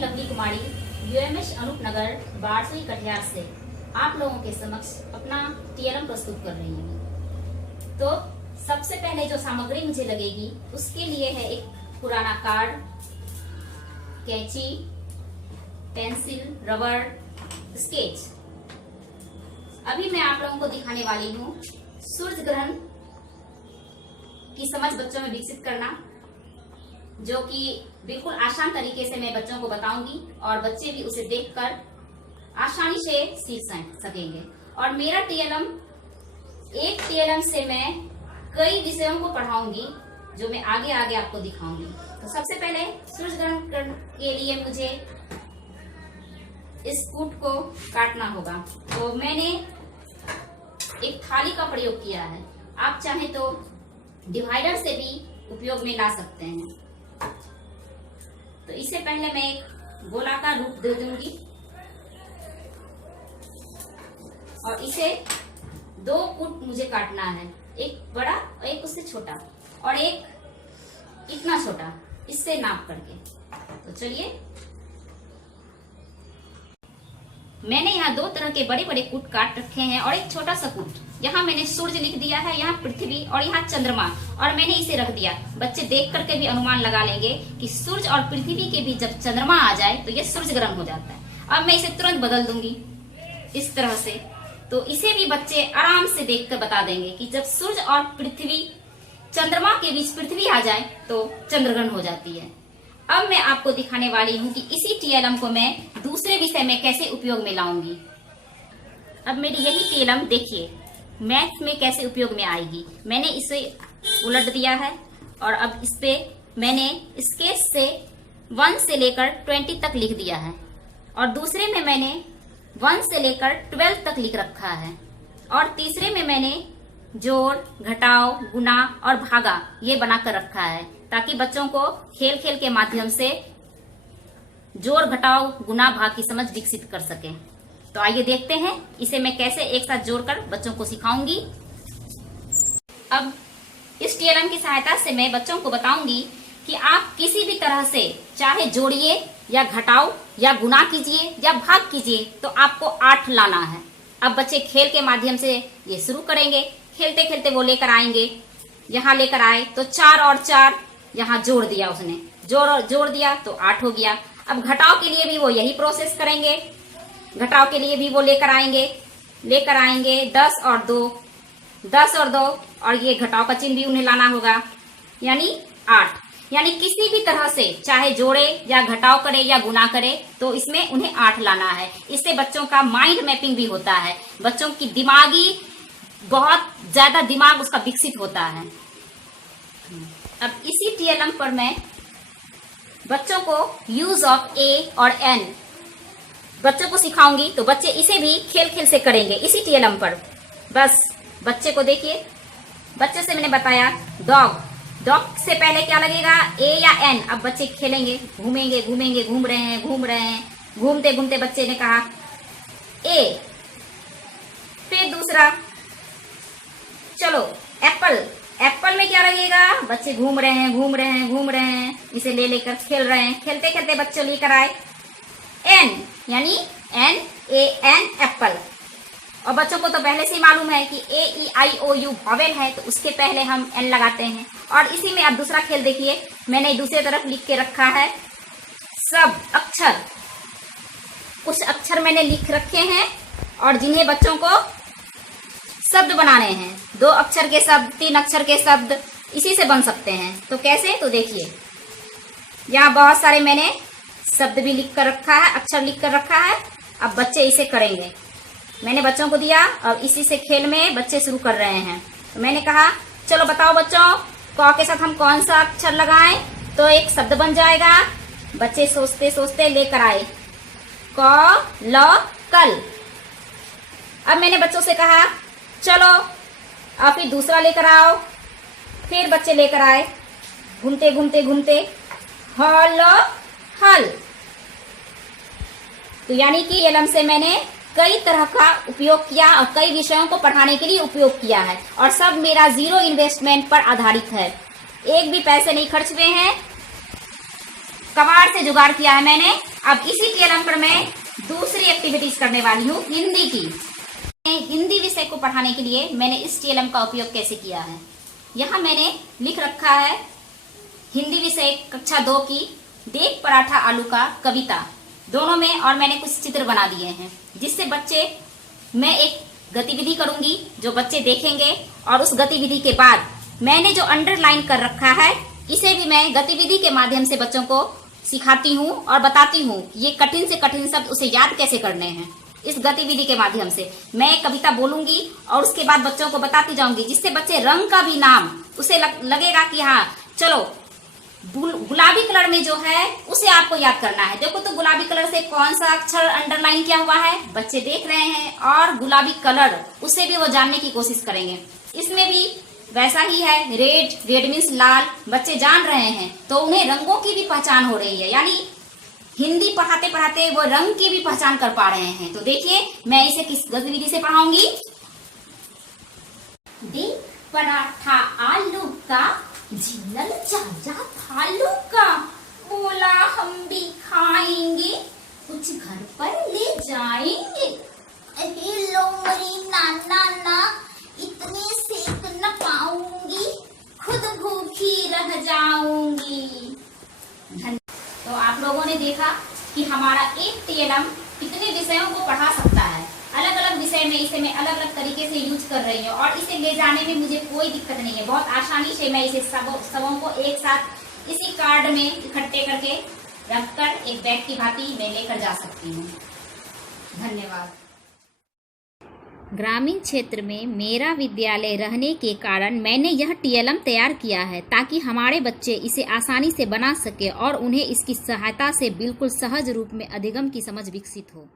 Lovely कुमारी UMS Anoop नगर बारसोई कटिहार से आप लोगों के समक्ष अपना टीएलएम प्रस्तुत कर रही हूँ। तो सबसे पहले जो सामग्री मुझे लगेगी उसके लिए है एक पुराना कार्ड, कैंची, पेंसिल, रबर, स्केच। अभी मैं आप लोगों को दिखाने वाली हूँ सूर्य ग्रहण की समझ बच्चों में विकसित करना, जो कि बिल्कुल आसान तरीके से मैं बच्चों को बताऊंगी और बच्चे भी उसे देखकर आसानी से सीख सकेंगे। और मेरा टीएलएम, एक टीएलएम से मैं कई विषयों को पढ़ाऊंगी जो मैं आगे आगे आपको दिखाऊंगी। तो सबसे पहले सूर्य ग्रहण के लिए मुझे इस कूट को काटना होगा। तो मैंने एक थाली का प्रयोग किया है, आप चाहें तो डिवाइडर से भी उपयोग में ला सकते हैं। तो इससे पहले मैं एक गोलाकार रूप दे दूंगी और इसे दो कूट मुझे काटना है, एक बड़ा और एक उससे छोटा और एक इतना छोटा, इससे नाप करके। तो चलिए, मैंने यहाँ दो तरह के बड़े बड़े कूट काट रखे हैं और एक छोटा सा कूट। यहाँ मैंने सूर्य लिख दिया है, यहाँ पृथ्वी और यहाँ चंद्रमा, और मैंने इसे रख दिया। बच्चे देख करके भी अनुमान लगा लेंगे कि सूर्य और पृथ्वी के बीच जब चंद्रमा आ जाए तो ये सूर्य ग्रहण हो जाता है। अब मैं इसे तुरंत बदल दूंगी इस तरह से, तो इसे भी बच्चे आराम से देखकर बता देंगे कि जब सूर्य और पृथ्वी, चंद्रमा के बीच पृथ्वी आ जाए तो चंद्र ग्रहण हो जाती है। अब मैं आपको दिखाने वाली हूँ कि इसी टीएलएम को मैं दूसरे विषय में कैसे उपयोग में लाऊंगी। अब मेरी यही टीएलएम देखिए मैथ में कैसे उपयोग में आएगी। मैंने इसे उलट दिया है और अब इस पे मैंने स्केच से 1 से लेकर 20 तक लिख दिया है और दूसरे में मैंने 1 से लेकर 12 तक लिख रखा है और तीसरे में मैंने जोड़, घटाव, गुणा और भागा ये बनाकर रखा है, ताकि बच्चों को खेल खेल के माध्यम से जोड़, घटाव, गुणा, भाग की समझ विकसित कर सके। तो आइए देखते हैं इसे मैं कैसे एक साथ जोड़कर बच्चों को सिखाऊंगी। अब इस टीएलएम की सहायता से मैं बच्चों को बताऊंगी कि आप किसी भी तरह से चाहे जोड़िए या घटाओ या गुणा कीजिए या भाग कीजिए, तो आपको 8 लाना है। अब बच्चे खेल के माध्यम से ये शुरू करेंगे। खेलते खेलते वो लेकर आएंगे, यहाँ लेकर आए तो 4 और 4 यहाँ जोड़ दिया उसने, जोड़ दिया तो 8 हो गया। अब घटाव के लिए भी वो यही प्रोसेस करेंगे। घटाव के लिए भी वो लेकर आएंगे 10 और 2, 10 और 2, और ये घटाव का चिन्ह भी उन्हें लाना होगा, यानी 8। यानी किसी भी तरह से चाहे जोड़े या घटाव करे या गुणा करे तो इसमें उन्हें 8 लाना है। इससे बच्चों का माइंड मैपिंग भी होता है, बच्चों की दिमागी बहुत ज्यादा दिमाग उसका विकसित होता है। अब इसी टीएलएम पर मैं बच्चों को यूज ऑफ ए और एन बच्चों को सिखाऊंगी, तो बच्चे इसे भी खेल खेल से करेंगे इसी टीएलएम पर। बस बच्चे को देखिए, बच्चे से मैंने बताया डॉग, डॉग से पहले क्या लगेगा, ए या एन। अब बच्चे खेलेंगे, घूमेंगे, घूम रहे हैं, घूमते घूमते बच्चे ने कहा ए, फिर दूसरा, चलो एप्पल, एप्पल में क्या लगेगा, बच्चे घूम रहे हैं, इसे ले लेकर खेल रहे हैं। खेलते खेलते बच्चे लेकर आए एन, यानी एन, ए एन, एप्पल। और बच्चों को तो पहले से ही मालूम है कि ए ई आई ओ यू वॉवेल है, तो उसके पहले हम एन लगाते हैं। और इसी में अब दूसरा खेल देखिए, मैंने दूसरी तरफ लिख के रखा है सब अक्षर। कुछ अक्षर मैंने लिख रखे हैं और जिन्हें बच्चों को शब्द बनाने हैं। 2 अक्षर के शब्द, 3 अक्षर के शब्द इसी से बन सकते हैं। तो कैसे, तो देखिए यहाँ बहुत सारे मैंने शब्द भी लिख कर रखा है, अक्षर लिख कर रखा है। अब बच्चे इसे करेंगे, मैंने बच्चों को दिया और इसी से खेल में बच्चे शुरू कर रहे हैं। तो मैंने कहा चलो बताओ बच्चों, क के साथ हम कौन सा अक्षर लगाएं तो एक शब्द बन जाएगा। बच्चे सोचते सोचते लेकर आए क, ल, कल। अब मैंने बच्चों से कहा चलो अब फिर दूसरा लेकर आओ, फिर बच्चे लेकर आए, घूमते हल, हल। तो यानी कि टीएलएम से मैंने कई तरह का उपयोग किया और कई विषयों को पढ़ाने के लिए उपयोग किया है और सब मेरा 0 इन्वेस्टमेंट पर आधारित है। एक भी पैसे नहीं खर्च हुए हैं, कबाड़ से जुगाड़ किया है मैंने अब इसी टीएलएम पर मैं दूसरी एक्टिविटीज करने वाली हूँ, हिंदी की। हिंदी विषय को पढ़ाने के लिए मैंने इस टीएलएम का उपयोग कैसे किया है, यहाँ मैंने लिख रखा है हिंदी विषय कक्षा 2 की देख पराठा आलू का कविता दोनों में, और मैंने कुछ चित्र बना दिए हैं जिससे बच्चे, मैं एक गतिविधि करूंगी जो बच्चे देखेंगे और उस गतिविधि के बाद मैंने जो अंडरलाइन कर रखा है इसे भी मैं गतिविधि के माध्यम से बच्चों को सिखाती हूँ और बताती हूँ ये कठिन से कठिन शब्द उसे याद कैसे करने हैं। इस गतिविधि के माध्यम से मैं एक कविता बोलूंगी और उसके बाद बच्चों को बताती जाऊंगी, जिससे बच्चे रंग का भी नाम उसे लगेगा कि हाँ चलो गुलाबी कलर में जो है उसे आपको याद करना है। देखो तो गुलाबी कलर से कौन सा अक्षर अंडरलाइन किया हुआ है, बच्चे देख रहे हैं और गुलाबी कलर उसे भी वो जानने की कोशिश करेंगे। इसमें भी वैसा ही है, रेड मीन्स लाल, बच्चे जान रहे हैं तो उन्हें रंगों की भी पहचान हो रही है, यानी हिंदी पढ़ाते पढ़ाते वो रंग की भी पहचान कर पा रहे हैं। तो देखिए मैं इसे किस गतिविधि से पढ़ाऊंगी। देख पराठा आलू का, झिलल चाचा थालू का, बोला हम भी खाएंगे, कुछ घर पर ले जाएंगे। लो मरी नाना ना, इतने सेक न पाऊंगी, खुद भूखी रह जाऊंगी। तो आप लोगों ने देखा कि हमारा एक टीएलएम कितने विषयों को पढ़ा सकता है। अलग अलग विषय में इसे मैं अलग अलग तरीके से यूज कर रही हूँ और इसे ले जाने में मुझे कोई दिक्कत नहीं है। बहुत आसानी से मैं इसे सबों को एक साथ इसी कार्ड में इकट्ठे करके रखकर एक बैग की भांति मैं लेकर जा सकती हूँ। धन्यवाद। ग्रामीण क्षेत्र में मेरा विद्यालय रहने के कारण मैंने यह टीएलएम तैयार किया है ताकि हमारे बच्चे इसे आसानी से बना सके और उन्हें इसकी सहायता से बिल्कुल सहज रूप में अधिगम की समझ विकसित हो।